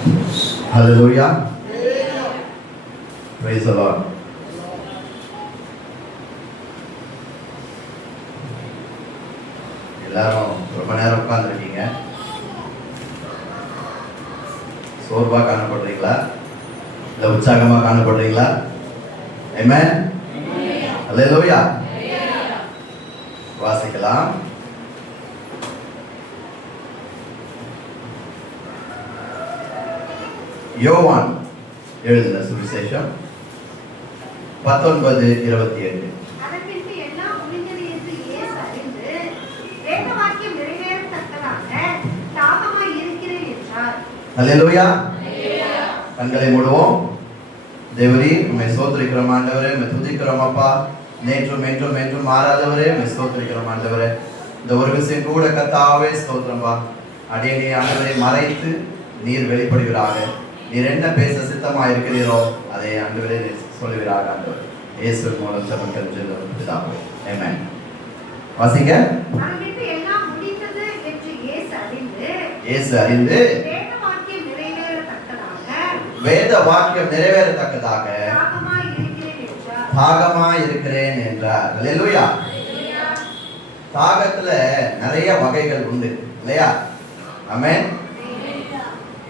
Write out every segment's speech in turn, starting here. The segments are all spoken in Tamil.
Hallelujah. Praise the Lord. எல்லாரும் ரொம்ப நேரம் உட்கார்ந்துருக்கீங்க. சோர்வா காணப்படுறீங்களா இல்ல உற்சாகமா காணப்படுறீங்களா? ஆமென். ஹalleluya. வாசிக்கலாம். யோவான் எழுதின சுவிசேஷம் 19:27. அதற்கு எல்லாம் முடிந்தது என்று இயேசு அறிந்து வேத வாக்கியம் நிறைவேறத்தக்கதாக தாகமாய் இருக்கிறேன் என்றார். ஹalleluya. கண்களை மூடுவோம். தேவரே உம்மை ஸ்தோத்திரிக்கிறோம் ஆண்டவரே, உம்மை துதிக்கிறோம் அப்பா. நேற்றும் என்றும் என்றும் மாறாதவரே உம்மை ஸ்தோத்திரிக்கிறோம் ஆண்டவரே. இந்த ஒரு விஷயம் கூட கர்த்தாவே ஸ்தோத்திரம்பா. அடியேனை ஆண்டவரை மறைத்து நீர் வெளிப்படுவீராக. நீர் என்ன பேச சித்தமா இருக்கிறீரோ அதை ஆண்டவரே சொல்லுவீராக ஆண்டவர். இயேசு மூலம் ஜெபம் ஜெபம் பிதாவே. ஆமென். வாசிங்க. அதற்கு எல்லாம் முடிந்தது என்று இயேசு அறிந்து வேத வாக்கியம் நிறைவேறத்தக்கதாக தாகமாய் இருக்கிறேன் என்றார். ஹalleluya. தாகத்துல நிறைய வகைகள் உண்டு இல்லையா? ஆமென்.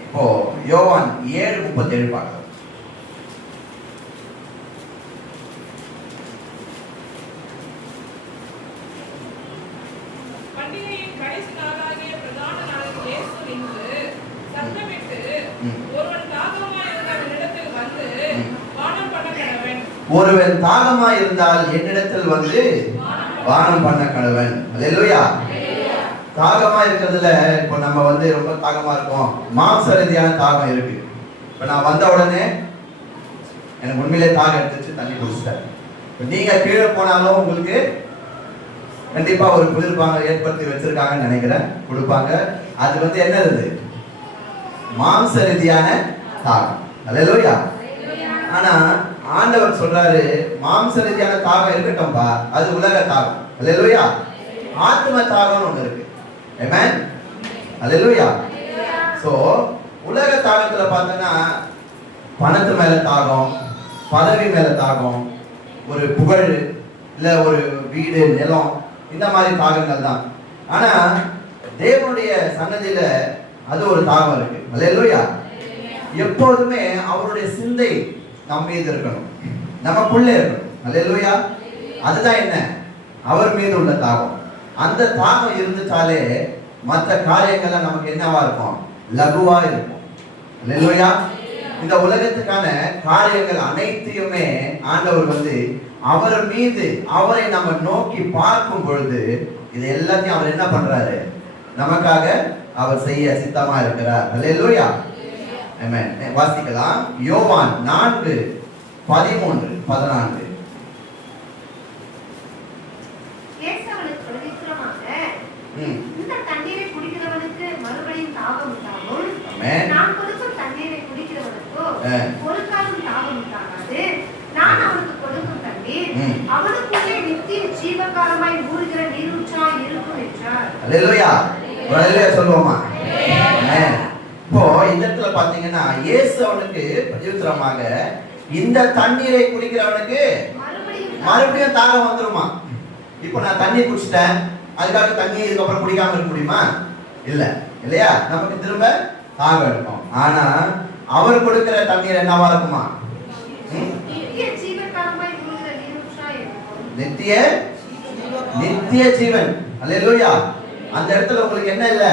இப்போ யோவான் 7:37 பார்க்கலாம். பண்டிகையின் கடைசி நாளாகிய பிரதான நாளில் இயேசு நின்று சத்தமிட்டு, ஒருவன் தாகமாய் இருந்தால் என்னிடத்தில் வந்து பானம் பண்ண கடவன். ஒருவன் தாகமாய் இருந்தால் என்னிடத்தில் வந்து பானம் பண்ண கடவன். ஹalleluya. தாகமா இருக்கிறதுல இப்போ நம்ம வந்து ரொம்ப தாகமா இருக்கோம். மாம்ச ரீதியான தாகம் இருக்கு. இப்போ நான் வந்த உடனே எனக்கு உண்மையிலே தாகம் எடுத்துச்சு, தண்ணி குடிச்சிட்டேன். இப்போ நீங்க கீழே போனாலும் உங்களுக்கு கண்டிப்பா ஒரு குளிர்பாங்க ஏற்படுத்தி வச்சிருக்காங்கன்னு நினைக்கிறேன், கொடுப்பாங்க. அது வந்து என்னது? மாம்ச ரீதியான தாகம். ஹalleluya. ஆனா ஆண்டவர் சொல்றாரு, மாம்ச ரீதியான தாகம் இருக்கட்டும்பா, அது உலக தாகம். ஹalleluya. ஆத்ம தாகம்னு ஒண்ணு இருக்கு. ஆமென். ஹalleluya. சோ உலக தாகத்துல பார்த்தா பணத்து மேல தாகம், பதவி மேல தாகம், ஒரு புகழ் இல்ல ஒரு வீடு நிலம், இந்த மாதிரி தாகங்கள் தான். ஆனா தேவனுடைய சன்னதியில அது ஒரு தாகம் இருக்கு. ஹalleluya. எப்போதுமே அவருடைய சிந்தை நம்ம மீது இருக்கணும், நமக்குள்ளே இருக்கணும். ஹalleluya. அதுதான் என்ன? அவர் மீது உள்ள தாகம். அந்த தாகம் இருந்துட்டாலே மற்ற காரியங்கள்லாம் நமக்கு என்னவா இருக்கும்? லகுவா இருக்கும். ஹalleluya. இந்த உலகத்துக்கான காரியங்கள் அனைத்தையுமே ஆண்டவர் வந்து அவர் மீது, அவரை நம்ம நோக்கி பார்க்கும் பொழுது இது எல்லாத்தையும் அவர் என்ன பண்றாரு? நமக்காக அவர் செய்ய சித்தமா இருக்கிறார். ஹalleluya. ஆமென். வாசிக்கலாம். யோவான் 4:13-14. இந்த தண்ணீரை குடிக்கிறவனுக்கு மறுபடியும் தாகம் உண்டாகும். நான் கொடுக்கும் தண்ணீரை குடிக்கிறவனுக்கு ஒரு காலம் தாகம் உண்டாகாது. நான் அவனுக்கு கொடுக்கும் தண்ணீர் அவனுக்குள்ளே நித்திய ஜீவகாலமாய் ஊறுகிற நீரூற்றாய் இருக்கும் என்றார். ஹalleluya. ஹalleluya சொல்லுவோமா? ஆமென். இப்போ இந்த இடத்துல பாத்தீங்கன்னா இயேசு அவனுக்கு பிரதியுத்தரமாக இந்த தண்ணீரை குடிக்கிறவனுக்கு மறுபடியும் தாகம் வந்துருமா? இப்போ நான் தண்ணி குடிச்சிட்டேன், அதுக்காக தண்ணி இதுக்கப்புறம் குடிக்காம இருக்க முடியுமா? இல்ல இல்லையா? நமக்கு திரும்ப தாகம் எடுக்கும். ஆனா அவர் கொடுக்கிற தண்ணீர் என்னவா இருக்குமா? நித்திய ஜீவன். ஹalleluya. அந்த இடத்துல உங்களுக்கு என்ன இல்ல?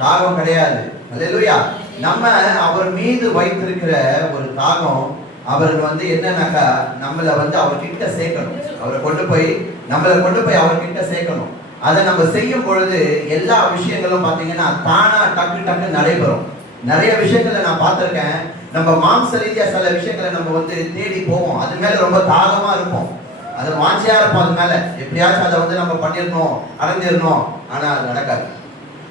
தாகம் கிடையாது. ஹalleluya. நம்ம அவர் மீது வைத்திருக்கிற ஒரு தாகம், அவர் வந்து என்னன்னாக்கா நம்மள வந்து அவர் கிட்ட சேர்க்கணும். அவரை கொண்டு போய் அவர் கிட்ட சேர்க்கணும். அதை நம்ம செய்யும் பொழுது எல்லா விஷயங்களும் பாத்தீங்கன்னா தானா டக்கு நடைபெறும். நிறைய விஷயங்களை நான் பார்த்திருக்கேன். நம்ம மாம்ச ரீதியா சில விஷயங்களை நம்ம வந்து தேடி போவோம், அது மேல ரொம்ப தாகமா இருப்போம், அது வாஞ்சியா இருப்போம், அது மேல எப்படியாச்சும் அதை வந்து நம்ம பண்ணிடணும், அடைஞ்சிடணும். ஆனா அது நடக்காது.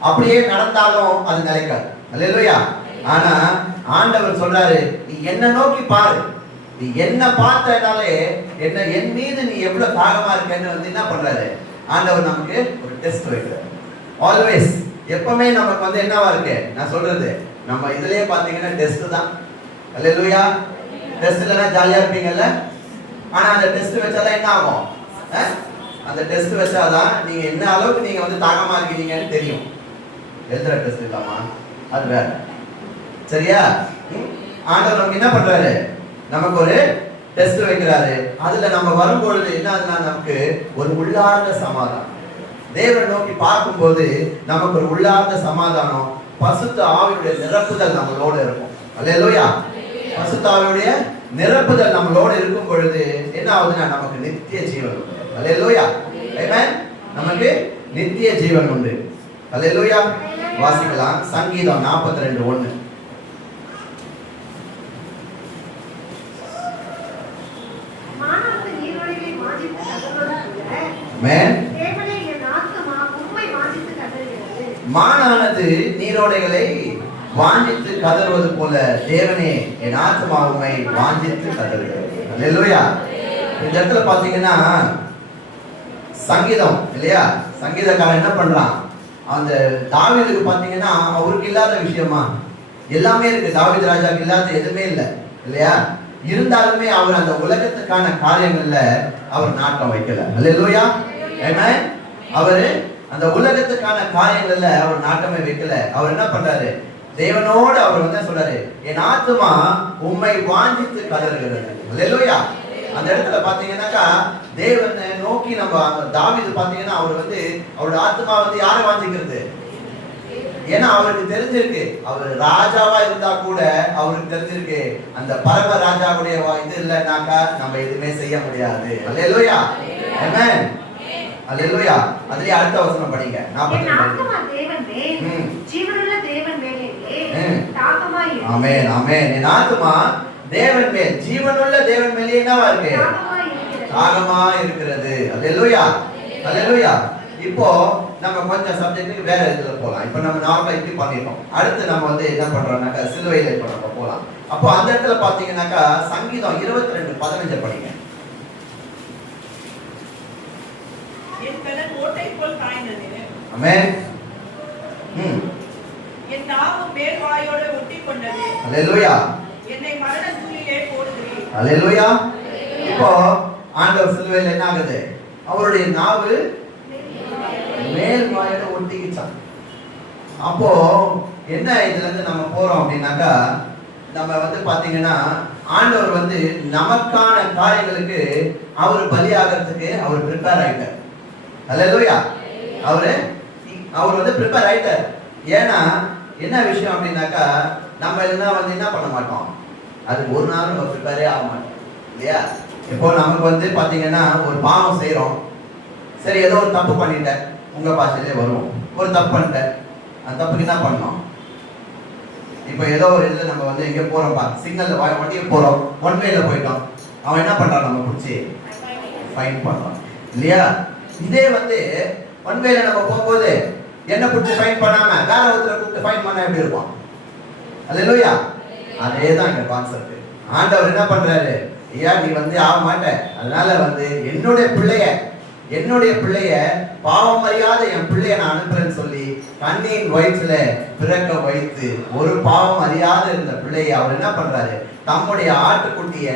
அப்படியே நடந்தாலும் அது நிலைக்காது. ஹalleluya. ஆனா ஆண்டவர் சொல்றாரு, நீ என்ன நோக்கி பாரு, நீ என்ன பார்த்தனாலே என்ன என் மீது நீ எவ்வளவு தாகமா இருக்கேன்னு வந்து என்ன பண்றாரு? ஆண்டவர் நமக்கு ஒரு டெஸ்ட் வைக்கிறார். ஆல்வேஸ் எப்பவுமே நமக்கு வந்து என்னவா இருக்கு நான் சொல்றது, நம்ம இதுலயே பாத்தீங்கன்னா டெஸ்ட் தான். அல்லேலூயா. டெஸ்ட் இல்லைன்னா ஜாலியா இருப்பீங்கல்ல. ஆனா அந்த டெஸ்ட் வச்சாதான் என்ன ஆகும்? அந்த டெஸ்ட் வச்சாதான் நீங்க என்ன அளவுக்கு நீங்க வந்து தாகமா இருக்கீங்கன்னு தெரியும். எழுதுற டெஸ்ட் இல்லாமா அது வேற. சரியா? ஆண்டவர் நமக்கு என்ன பண்றாரு? நமக்கு ஒரு டெஸ்ட் வைக்கிறாரு. அதுல நம்ம வரும்பொழுது என்ன ஆகுதுன்னா நமக்கு ஒரு உள்ளார்ந்த சமாதானம், தேவனை நோக்கி பார்க்கும்போது நமக்கு ஒரு உள்ளார்ந்த சமாதானம், பசுத்த ஆவியுடைய நிரப்புதல் நம்மளோட இருக்கும். அல்லேலூயா. பசுத்த ஆவியுடைய நிரப்புதல் நம்மளோட இருக்கும் பொழுது என்ன ஆகுதுன்னா நமக்கு நித்திய ஜீவன் உண்டு. அல்லேலூயா. ஆமென். நமக்கு நித்திய ஜீவன் உண்டு. அல்லேலூயா. வாசிக்கலாம் சங்கீதம் 42:1. மானானது நீரோடைகளை வாஞ்சித்து கதறுவது போல தேவனே என் ஆத்துமா உம்மை வாஞ்சித்து கதறுகிறது. அல்லேலூயா. இந்த இடத்துல பாத்தீங்கன்னா சங்கீதம் இல்லையா, சங்கீதக்காரன் என்ன பண்றான், அந்த தாவீதுக்கு பாத்தீங்கன்னா அவருக்கு இல்லாத விஷயமா எல்லாமே இருக்கு. தாவீது ராஜாக்கு இல்லாத எதுவுமே இல்லை இல்லையா. இருந்தாலுமே அவர் அந்த உலகத்துக்கான காரியங்கள்ல அவர் நாட்டம் வைக்கல. அல்லேலூயா. ஆமென். அவரு அந்த உலகத்துக்கான காரியங்கள்ல அவர் நாட்டமே வைக்கல. அவர் என்ன பண்றாரு, தேவனோடு அவர் வந்து சொல்றாரு என் ஆத்துமா உம்மை வாஞ்சித்து கதறுகிறது. அல்லேலூயா. அந்த இடத்துல பாத்தீங்கன்னாக்கா தேவனை நோக்கி நம்ம தாவீது பாத்தீங்கன்னா அவர் வந்து அவரோட ஆத்மா வந்து யாரை வாஞ்சிக்கிறது? ஏன்னா அவருக்கு தெரிஞ்சிருக்கு, அவர் ராஜாவா இருந்தா கூட அவருக்கு தெரிஞ்சிருக்கு அந்த பரம ராஜாவுடைய இது இல்லைன்னாக்கா நம்ம எதுவுமே செய்ய முடியாது. அல்லேலூயா. ஆமென். அல்லேலூயா. அதுலயே அடுத்த வசனம் படிங்க. 42. ஆமென். ஆமென். என் ஆத்துமா தேவன் மேல், ஜீவனுள்ள தேவன் மேலே என்னவா இருக்கு? தாகமா இருக்கிறது. அல்லேலூயா. அல்லேலூயா. இப்போ நம்ம கொஞ்சம் சப்ஜெக்ட்டுக்கு வேற இதுல போலாம். இப்போ நம்ம நார்மலா இப்படி பண்ணிட்டோம். அடுத்து நம்ம வந்து என்ன பண்றோம்னாக்கா சிலுவையில இப்போ நம்ம போலாம். அப்போ அந்த இடத்துல பாத்தீங்கன்னாக்கா சங்கீதம் 22:15 படிங்க. என் பலன் ஓட்டை போல் காய்ந்தது. ஆமென். என் நாவு மேல் வாயோட ஒட்டி கொண்டது. அல்லேலூயா. என்னை மரண தூளிலே போடுகிறீர். அல்லேலூயா. இப்போ ஆண்டவர் சிலுவையில என்ன ஆகுது? அவருடைய நாவு மேல் வாயோட ஒட்டிக்கிச்சான். அப்போ என்ன இதுல இருந்து நம்ம போறோம் அப்படின்னாக்கா நம்ம வந்து பாத்தீங்கன்னா ஆண்டவர் வந்து நமக்கான காரியங்களுக்கு அவர் பலியாகிறதுக்கு அவர் ப்ரிப்பேர் ஆயிட்டார். அல்லேலூயா. அவர் வந்து ப்ரிப்பேர் ஆயிட்டார். ஏன்னா என்ன விஷயம் அப்படின்னாக்கா நம்ம எல்லாம் வந்து என்ன பண்ண மாட்டோம், அது ஒரு நாள் நம்ம ப்ரிப்பேரே ஆக மாட்டோம் இல்லையா. இப்போ நமக்கு வந்து பாத்தீங்கன்னா ஒரு பாவம் செய்யறோம், சரி ஏதோ ஒரு தப்பு பண்ணிட்டேன், உங்க பாஷையிலே வரும், ஒரு தப்பு பண்ணிட்டேன், அந்த தப்புக்கு என்ன பண்ணோம், இப்போ ஏதோ ஒரு இதுல நம்ம வந்து எங்கே போறோம்ப்பா, சிக்னல்ல வண்டியில் போறோம், ஒன் வேல போயிட்டோம், அவன் என்ன பண்றான், நம்ம பிடிச்சி ஃபைன் பண்றான் இல்லையா. இதே வந்து ஒன் வேல நம்ம போகும்போது என்ன பிடிச்சி ஃபைன் பண்ணாம வேற ஒருத்தரை கூப்பிட்டு ஃபைன் பண்ணா எப்படி இருக்கும்? அல்லேலூயா. அதே தான் இங்க கான்செப்ட். ஆண்டவர் என்ன பண்றாரு, ஐயா நீ வந்து ஆக மாட்ட, அதனால வந்து என்னுடைய பிள்ளைய பாவம் அறியாத என் பிள்ளைய நான் அனுப்புறேன்னு சொல்லி கண்ணியின் வயிற்றுல பிறக்க வைத்து ஒரு பாவம் அறியாத இருந்த பிள்ளைய அவர் என்ன பண்றாரு, தம்முடைய ஆட்டுக்குட்டிய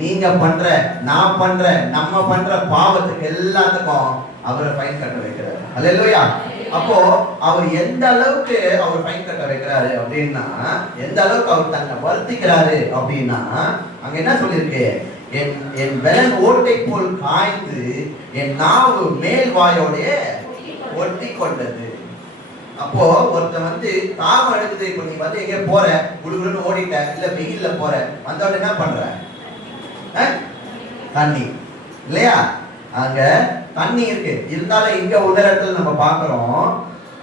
நீங்க பண்ற, நான் பண்ற, நம்ம பண்ற பாவத்துக்கு எல்லாத்துக்கும் அவரை ஃபைன் கட்ட வைக்கிறாரு. அல்லேலூயா. அப்போ அவர் எந்த அளவுக்கு அவர் ஃபைன் கட்ட வைக்கிறாரு அப்படின்னா, எந்த அளவுக்கு அவர் தன்னை வருத்திக்கிறாரு அப்படின்னா, அங்க என்ன சொல்லியிருக்கு, என் வெலன் ஓட்டை போல் காய்ந்து என் நாவு மேல் வாயோட ஒட்டி கொண்டது. அப்போ ஒருத்தன் வந்து தாகம் எடுக்குது, இப்போ நீ வந்து எங்க போற, குடுகுடுன்னு ஓடிட்ட, இல்ல வெயில்ல போற, வந்தவன என்ன பண்ற, தண்ணி இல்லையா, அங்க தண்ணி இருக்கு, இருந்தாலும் இங்க உதரத்தில் நம்ம பாக்குறோம்.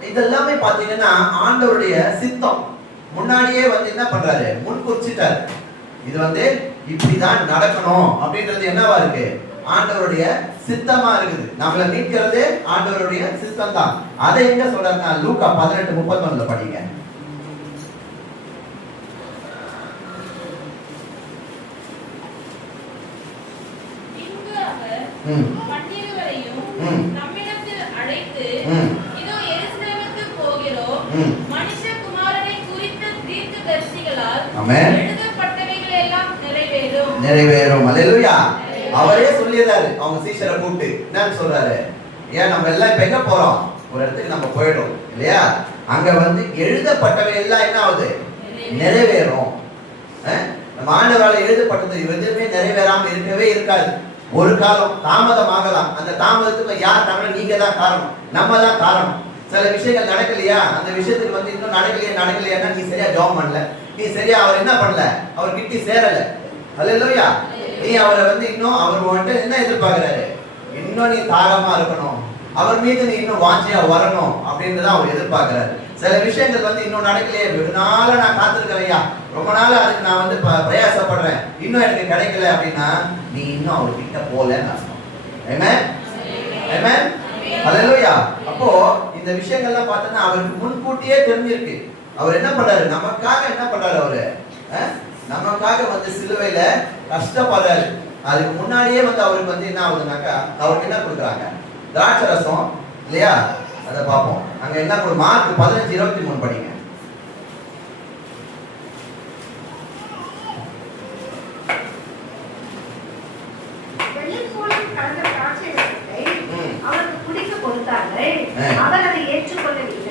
இதெல்லாமே பாத்தீங்கன்னா ஆண்டவருடைய சித்தம். முன்னாடியே வந்து என்ன பண்றாரு, முன் குறிச்சிட்டாரு, இது வந்து இப்படிதான் நடக்கணும் அப்படின்றது என்னவா இருக்கு, ஆண்டவருடைய சித்தமா இருக்குது. நம்மள மீட்கிறது ஆண்டவருடைய சித்தம் தான். அதை எங்க சொல்றாருன்னா லூக்கா 18:31 படிங்க. நம்மிடத்தில் அழைத்து இதோ எருசலேமுக்கு போகிறோம், மனுஷகுமாரனை குறித்த தீர்க்கதரிசிகளால் ஆமென் எழுதப்பட்டவைகள் எல்லாம் நிறைவேறும். நிறைவேறும். அல்லேலூயா. அவரே சொல்லிடுறாரு அவங்க சீஷரை கூப்பிட்டு என்னன்னு சொல்றாரு, ஏன் நம்ம எல்லாம் இப்ப எங்க போறோம், ஒரு இடத்துக்கு நம்ம போயிடும் இல்லையா, அங்க வந்து எழுதப்பட்டவை எல்லாம் என்ன ஆகுது, நிறைவேறும். நம்ம ஆண்டவரால் எழுதப்பட்டது எதுவுமே நிறைவேறாம இருக்கவே இருக்காது. ஒரு காலம் தாமதமாகலாம், அந்த தாமதத்துக்கு யார் காரணம், நீங்க தான் காரணம், நம்ம தான் காரணம். சில விஷயங்கள் நடக்கலையா, அந்த விஷயத்துக்கு வந்து இன்னும் நடக்கலையா நீ சரியா ஜாப் பண்ணல, நீ சரியா அவர் என்ன பண்ணல, அவர் கிட்டி சேரல. அல்லேலூயா. நீ அவரை வந்து இன்னும் அவர் வந்துட்டு என்ன எதிர்பார்க்கிறாரு, இன்னும் நீ தாகமா இருக்கணும், அவர் மீது நீ இன்னும் வாஞ்சியா வரணும் அப்படின்றத அவர் எதிர்பார்க்கிறாரு. சில விஷயங்கள் வந்து இன்னும் நடக்கலையே, வெகு நாளா நான் காத்திருக்கலையா, ரொம்ப நாளா அதுக்கு நான் வந்து பிரயாசப்படுறேன், இன்னும் எனக்கு கிடைக்கல அப்படின்னா நீ இன்னும் அவர் கிட்ட போலன்னு அர்த்தம். ஆமென் ஆமென் அல்லேலூயா. அப்போ இந்த விஷயங்கள்லாம் பார்த்தோன்னா அவருக்கு முன்கூட்டியே தெரிஞ்சிருக்கு. அவர் என்ன பண்றாரு, நமக்காக என்ன பண்றாரு, அவரு நமக்காக வந்து சிலுவையில கஷ்டப்படுறாரு. அதுக்கு முன்னாடியே வந்து அவருக்கு வந்து என்ன ஆகுதுனாக்கா, அவருக்கு என்ன கொடுக்குறாங்க, திராட்சை ரசம் இல்லையா, அதை பார்ப்போம். அங்க என்ன மார்க் 15:23 படிங்க.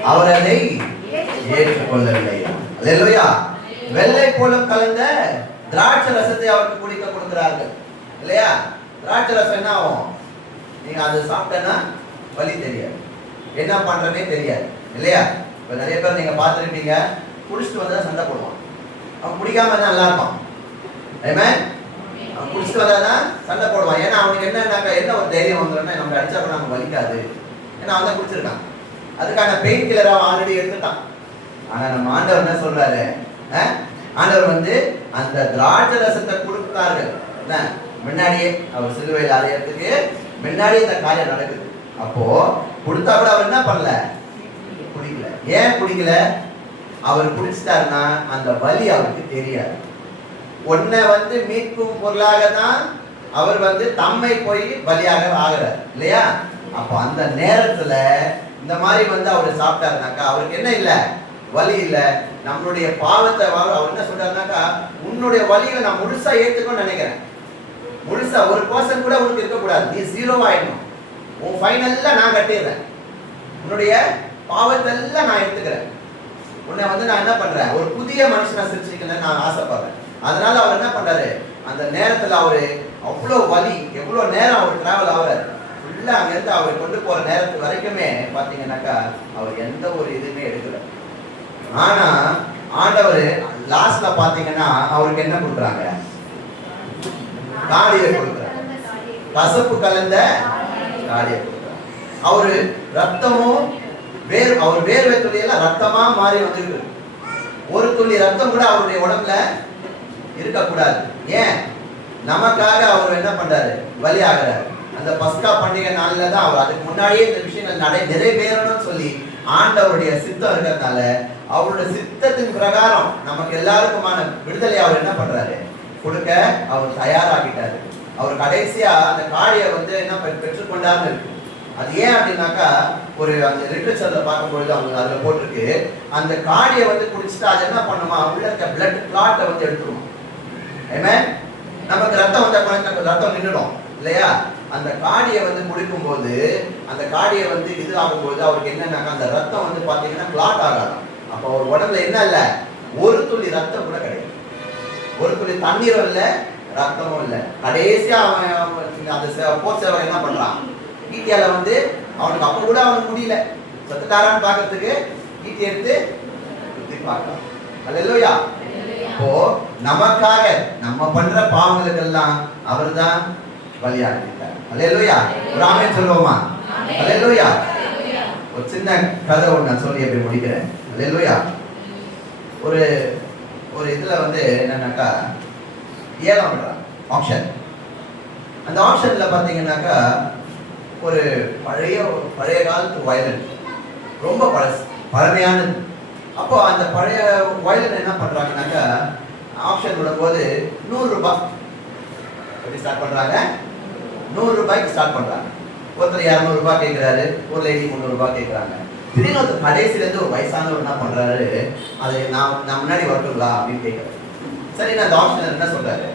அவர் அதை ஏற்றுக்கொள்ளவில்லை. அல்லேலூயா. வெள்ளை போலும் கலந்த திராட்சை ரசத்தை அவருக்கு குடிக்க கொடுக்கிறார்கள் இல்லையா. திராட்சை ரசம் என்ன ஆகும், நீங்க அதை சாப்பிட்டேன்னா வலி தெரியாது, என்ன பண்றதே தெரியாது இல்லையா. இப்ப நிறைய பேர் நீங்க பார்த்துருப்பீங்க, குடிச்சிட்டு வந்தா சண்டை போடுவான், அவன் குடிக்காம இருந்தா நல்லா இருப்பான். ஆமென். அவன் குடிச்சிட்டு வந்தாதான் சண்டை போடுவான். ஏன்னா அவனுக்கு என்ன ஒரு தைரியம் வந்துடும்னா, நம்ம அடிச்சா கூட நமக்கு வலிக்காது, ஏன்னா அவன் தான் குடிச்சிருக்கான், அதுக்கான பெயின் கில்லர் அவன் ஆல்ரெடி எடுத்துட்டான். ஆனா நம்ம ஆண்டவர் என்ன சொல்றாரு, ஆண்டவர் வந்து அந்த திராட்சை ரசத்தை கொடுத்தார்கள் முன்னாடியே, அவர் சிலுவையில் அறையறதுக்கு முன்னாடியே இந்த காரியம் நடக்குது. அப்போ கொடுத்தா கூட அவர் என்ன பண்ணல, குடிக்கல. ஏன் குடிக்கல, அவர் குடிச்சிட்டாருன்னா அந்த வலி அவருக்கு தெரியாது. ஒன்ன வந்து மீட்கும் பொருளாக தான் அவர் வந்து தம்மை போய் பலியாக ஆகிறார் இல்லையா. அப்போ அந்த நேரத்துல இந்த மாதிரி வந்து அவர் சாப்பிட்டாருனாக்கா அவருக்கு என்ன இல்லை, வலி இல்லை. நம்மளுடைய பாவத்தை அவர் என்ன சொல்றாருனாக்கா, உன்னுடைய வலியை நான் முழுசா ஏற்றுக்கணும்னு நினைக்கிறேன், முழுசா ஒரு பர்சன்ட் கூட உனக்கு இருக்கக்கூடாது, நீ ஜீரோவாயிடணும், உன் ஃபைனல்ல நான் கட்டிடுறேன், உன்னுடைய பாவத்தை எல்லாம் நான் எடுத்துக்கிறேன், உன்னை வந்து நான் என்ன பண்றேன், ஒரு புதிய மனுஷனை சிரிச்சிக்கணும்னு நான் ஆசைப்படுறேன். அதனால அவர் என்ன பண்றாரு, அந்த நேரத்துல அவரு அவ்வளோ வலி, எவ்வளவு நேரம் அவர் டிராவல் ஆகுறாரு, ஃபுல்லா அங்கிருந்து அவர் கொண்டு போற நேரத்து வரைக்குமே பாத்தீங்கன்னாக்கா அவர் எந்த ஒரு இதுவுமே எடுக்கல. ஆனா ஆண்டவர் லாஸ்ட்ல பாத்தீங்கன்னா அவருக்கு என்ன கொடுக்குறாங்க, காடியை கொடுக்குறாங்க, கசப்பு கலந்த காடியை கொடுக்குறாங்க. அவரு ரத்தமும் அவர் வேர்வை துளியெல்லாம் ரத்தமா மாறி வந்துருக்கு. ஒரு துளி ரத்தம் கூட அவருடைய உடம்புல இருக்கக்கூடாது. ஏன், நமக்காக அவர் என்ன பண்றாரு, பலி ஆகிறாரு. அந்த பஸ்கா பண்டிகை நாள்ல தான் அவர், அதுக்கு முன்னாடியே இந்த விஷயங்கள் நிறைவேறணும்னு சொல்லி ஆண்டவருடைய சித்தம் இருக்கிறதுனால அவருடைய சித்தத்தின் பிரகாரம் நமக்கு எல்லாருக்குமான விடுதலை அவர் என்ன பண்றாரு, கொடுக்க அவர் தயாராகிட்டாரு. அவர் கடைசியா அந்த காடியை வந்து என்ன பெற்றுக்கொண்டாருன்னு இருக்கு. அது ஏன் அப்படின்னாக்கா, ஒரு அந்த லிட்ரேச்சர்ல பார்க்கும்பொழுது அவங்க அதுல போட்டிருக்கு, அந்த காடியை வந்து குடிச்சுட்டு அது என்ன பண்ணுமா, உள்ள இருக்க பிளட் கிளாட்டை வந்து எடுத்துருமா. ஆமென். நமக்கு ரத்தம் வந்த ரத்தம் நின்றுடும் இல்லையா. அந்த காடியை வந்து குடிக்கும் போது, அந்த காடியை வந்து இது ஆகும்போது அவருக்கு என்னன்னாக்கா, அந்த ரத்தம் வந்து பாத்தீங்கன்னா கிளாட் ஆகாதான். அப்போ அவர் உடம்புல என்ன இல்லை, ஒரு துளி ரத்தம் கூட கிடையாது, ஒரு துளி தண்ணீரும் இல்லை, ரத்தமும் இல்லை. கடைசியா அவன் அந்த போர் சேவை என்ன பண்றான், ஈட்டியால வந்து அவனுக்கு அப்ப கூட அவனுக்கு முடியல, சத்துட்டாரான்னு பாக்குறதுக்கு ஈட்டி எடுத்து குத்தி பார்க்கலாம். அல்லேலூயா. அப்போ நமக்காக நம்ம பண்ற பாவங்களுக்கெல்லாம் அவர் தான் பலியாகிட்டார். அல்லேலூயா. ஒரு ஆமென் சொல்லுவோமா? அல்லேலூயா. ஒரு சின்ன கதை ஒன்று நான் சொல்லி அப்படி முடிக்கிறேன். அல்லேலூயா. ஒரு ஒரு இதுல வந்து என்னன்னாக்கா, ஏலம் விடுறாங்க, ஆப்ஷன். அந்த ஆப்ஷன்ல பாத்தீங்கன்னாக்கா ஒரு பழைய காலத்து வயலின், ரொம்ப பழமையானது. அப்போ அந்த பழைய வயலின் என்ன பண்றாங்கன்னாக்கா, ஆப்ஷன் விடும்போது 100 ரூபாய் எப்படி ஸ்டார்ட் பண்றாங்க, 100 ரூபாய்க்கு ஸ்டார்ட் பண்றாங்க. ஒருத்தர் 200 ரூபாய் கேட்கிறாரு, ஒரு லேடி 300 ரூபாய் கேட்கிறாங்க. திடீர்னு ஒரு கடைசியில இருந்து ஒரு வயசானவர் என்ன பண்றாரு, அது நான் முன்னாடி வரட்டுங்களா அப்படின்னு கேட்கிறாரு. சரி, நான் அந்த ஆப்ஷன் என்ன சொல்றாரு,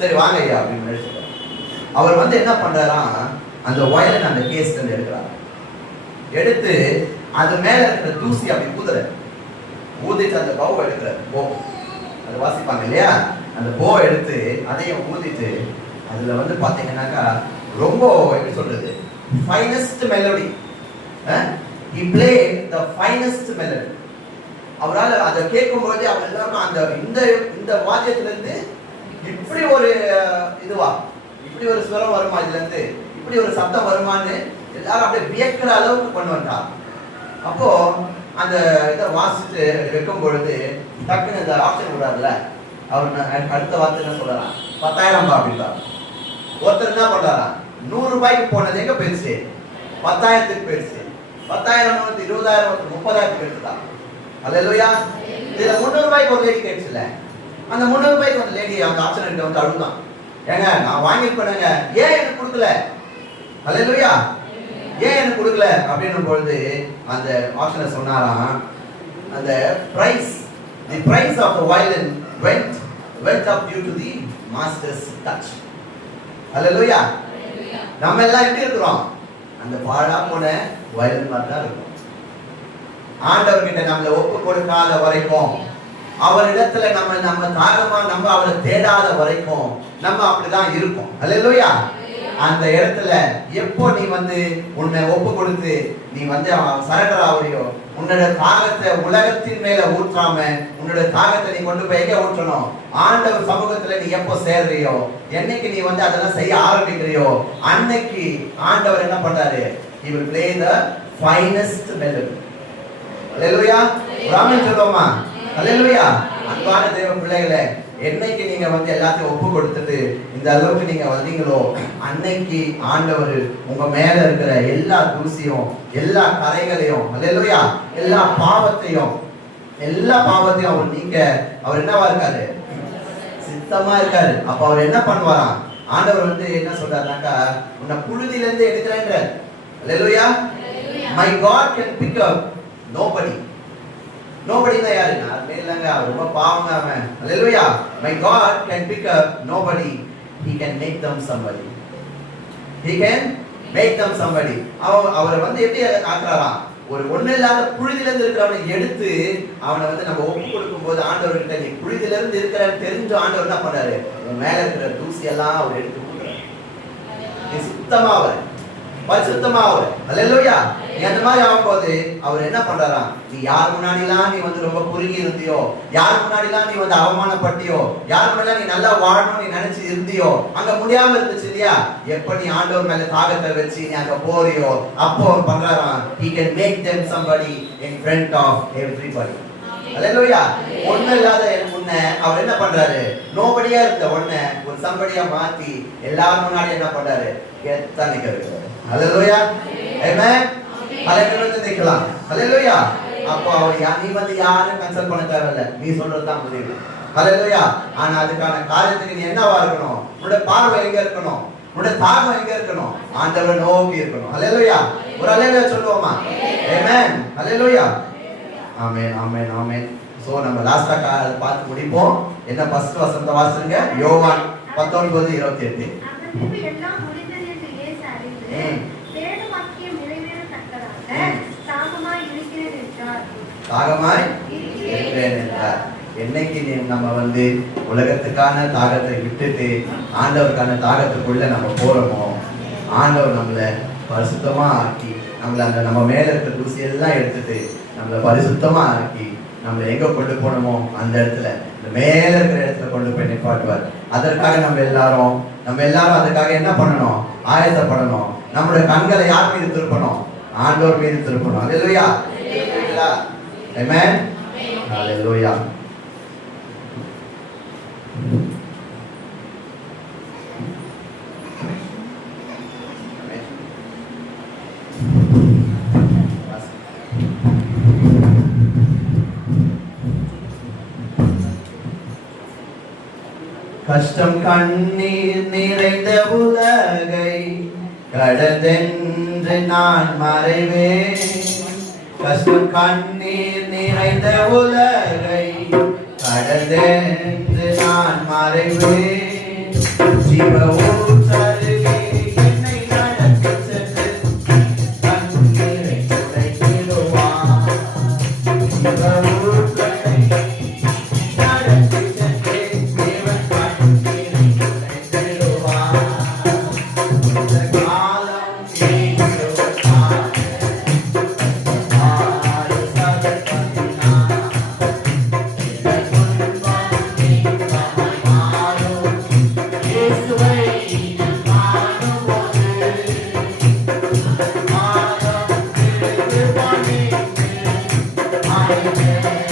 சரி வாங்க ஐயா அப்படின்னு முன்னாடி சொல்றாரு. அவர் வந்து என்ன பண்றாரா, அந்த வயலின் அந்த கேஸ்ல இருந்து எடுக்கிறார். எடுத்து அது மேல இருக்கிற தூசி அப்படி ஊதிட்டு அந்த போ எடுக்கிறார். போ அது வாசிப்பாங்க இல்லையா, அந்த போ எடுத்து அதையும் ஊதிட்டு அதுல வந்து பாத்தீங்கன்னாக்கா ரொம்ப எப்படி சொல்றது, finest melody. he played the finest melody. அவரால் அதை கேட்கும்போது அவர் எல்லாரும் அந்த இந்த வாத்தியத்துல இருந்து இப்படி ஒரு இதுவா, இப்படி ஒரு ஸ்வரம் வருமா, இதுல இருந்து இப்படி ஒரு சத்தம் வருமான்னு எல்லாரும் அப்படியே வியக்கிற அளவுக்கு கொண்டு வந்தார். அப்போ அந்த இதை வாசிச்சுட்டு வைக்கும் பொழுது டக்குன்னு இந்த ஆப்ஷன் விடாதுல, அவர் அடுத்த வார்த்தை என்ன சொல்றாரா, 10,000 அப்படின்றார். ஒருத்தர் என்ன பண்றாரா, 100 ரூபாய்க்கு போனது எங்க போயிடுச்சு, 10,000க்கு போயிடுச்சு. 10,000 20,000 30,000 போயிடுச்சுதான். அல்லேலூயா. இதுல 300 ரூபாய்க்கு ஒரு லேடி கேட்டுச்சுல, அந்த 300 ரூபாய்க்கு அந்த லேடி அந்த ஆப்ஷன் கிட்ட வந்து அழுதான், ஏங்க நான் வாங்கிருப்பேனுங்க, ஏன் எனக்கு கொடுக்கல. அல்லேலூயா. ஏன் எனக்கு கொடுக்கல அப்படின்னும் பொழுது அந்த ஆப்ஷனை சொன்னாராம், அந்த the price of the violin went up due to the master's touch. Hallelujah. நம்ம எல்லாம் எப்படி இருக்கிறோம், அந்த பாழா போன வயலின் மாதிரி தான் இருக்கும். ஆண்டவர்கிட்ட நம்மளை ஒப்பு கொடுக்காத வரைக்கும், அவரிடத்துல நம்ம தாகமா நம்ம அவரை தேடாத வரைக்கும் நம்ம அப்படிதான் இருக்கும். ஹல்லேலூயா. அந்த இடத்துல எப்போ நீ வந்து உன்னை ஒப்பு கொடுத்து நீ வந்து சரண்டர் ஆவறியோ, உன்னோட தாகத்தை உலகத்தின் மேல ஊற்றாம உன்னோட தாகத்தை நீ கொண்டு போய் எங்க ஊற்றணும், ஆண்டவர் சமூகத்துல நீ எப்போ சேர்றியோ, என்னைக்கு நீ வந்து அதெல்லாம் செய்ய ஆரம்பிக்கிறியோ, அன்னைக்கு ஆண்டவர் என்ன பண்றாரு, he will play the finest melody. ஹல்லேலூயா. ஆமென் சொல்லுவோமா. ஹல்லேலூயா. அன்பான தேவ பிள்ளைகளே, என்னைக்கு நீங்க வந்து எல்லாத்தையும் ஒப்பு கொடுத்துட்டு இந்த அளவுக்கு நீங்க வந்தீங்களோ, அன்னைக்கு ஆண்டவர் உங்க மேல இருக்கிற எல்லா தூசியும் எல்லா கரைகளையும், ஹல்லேலூயா, எல்லா பாவத்தையும் அவர் நீங்க அவர் என்னவா இருக்காரு, சித்தமா இருக்காரு. அப்ப அவர் என்ன பண்ணுவாராம், ஆண்டவர் வந்து என்ன சொல்றாருனாக்கா, உன்னை புழுதியில இருந்து எடுக்கிறேன்ற. ஹல்லேலூயா. My God can pick up nobody தான் யாரு, யாருமே இல்லைங்க, ரொம்ப பாவங்க அவன். ஹல்லேலூயா. My God can pick up nobody, he can make them somebody. அவரை வந்து எப்படி ஆக்குறாராம், ஒரு ஒண்ணு இல்லாத புழுதில இருந்து இருக்கிறவனை எடுத்து அவனை வந்து நம்ம ஒப்பு கொடுக்கும் போது ஆண்டவர்கிட்ட நீ புழுதில இருந்து இருக்கிறன்னு தெரிஞ்சு ஆண்டவர் என்ன பண்றாரு, உன் மேல இருக்கிற தூசி எல்லாம் அவர் எடுத்து கொடுக்குறாரு. நீ சுத்தமா அவர் பரிசுத்தமா அவர். ஹல்லேலூயா. நீ அந்த மாதிரி ஆகும்போது அவர் என்ன பண்றாராம், நீ யார் முன்னாடிலாம் நீ வந்து ரொம்ப குறுகி இருந்தியோ, யார் முன்னாடிலாம் நீ வந்து அவமானப்பட்டியோ, யார் முன்னாடி நீ நல்லா வாழணும் நீ நினைச்சு இருந்தியோ, அங்க முடியாம இருந்துச்சு இல்லையா, எப்ப நீ ஆண்டவர் மேல தாகத்தை வச்சு நீ அங்க போறியோ, அப்போ அவர் பண்றாராம், he can make them somebody in front of everybody. ஹல்லேலூயா. ஒண்ணு இல்லாத உன்னை அவர் என்ன பண்றாரு, நோபடியா இருந்த உன்னை ஒரு சம்படியா மாத்தி எல்லாரும் முன்னாடி என்ன பண்றாரு, கெத்தா நிக்கிறாரு. ஹல்லேலூயா. ஆமென். ஹல்லேலூயா நிக்கலாம். ஹல்லேலூயா. அப்போ அவர் நீ வந்து யாரும் கன்சல்ட் பண்ண தேவையில்ல, நீ சொல்றதுதான் முடியும். ஹல்லேலூயா. ஆனா அதுக்கான காரியத்துக்கு நீ என்னவா இருக்கணும், உன்னோட பார்வை எங்க இருக்கணும், உன்னோட தாகம் எங்க இருக்கணும், ஆண்டவரை நோக்கி இருக்கணும். ஹல்லேலூயா. ஒரு ஹல்லேலூயா சொல்லுவோமா. ஆமென். ஹல்லேலூயா. ஆமென் ஆமென் ஆமென். சோ நம்ம லாஸ்டா பார்த்து முடிப்போம். என்ன ஃபர்ஸ்ட் வசனத்தை வாசிங்க, யோவான் 19:28. எல்லாம் முடிந்தது என்று இயேசு அறிந்து வேத வாக்கியம் நிறைவேறத்தக்கதாக தாகமாய் இருக்கிறேன் என்றார். என்னைக்கு நம்ம வந்து உலகத்துக்கான தாகத்தை விட்டுட்டு ஆண்டவருக்கான தாகத்துக்குள்ள நம்ம போறோமோ, ஆண்டவர் நம்மளை பரிசுத்தமா ஆக்கி நம்மள அந்த நம்ம மேல இருக்கிற தூசி எல்லாம் எடுத்துட்டு நம்மளை பரிசுத்தமா ஆக்கி நம்மளை எங்க கொண்டு போனோமோ அந்த இடத்துல, இந்த மேல இருக்கிற இடத்துல கொண்டு போய் நிப்பாட்டுவார். அதற்காக நம்ம எல்லாரும் அதுக்காக என்ன பண்ணணும், ஆயத்தப்படணும். நம்மளுடைய கண்களை யார் மீது திருப்பணும், ஆண்டவர் மீது திருப்பணும். ஹல்லேலூயா. ஆமென். ஹல்லேலூயா. கஷ்டம் கண்ணீர் நிறைந்த உலகை கடந்தென்று நான் மறைவேன், கஷ்டம் கண்ணீர் நிறைந்த உலகை கடந்தென்று நான் மறைவேன். ஜீவ ஊற்றருகே என்னை நடத்திச் சென்று கண்ணீரை துடைத்திடுவார். ஜீவ ஊற்றரை நடத்திச் சென்று தேவன் கண்ணீரை துடைத்திடுவார். இந்த காலம் நீங்குவதாக. I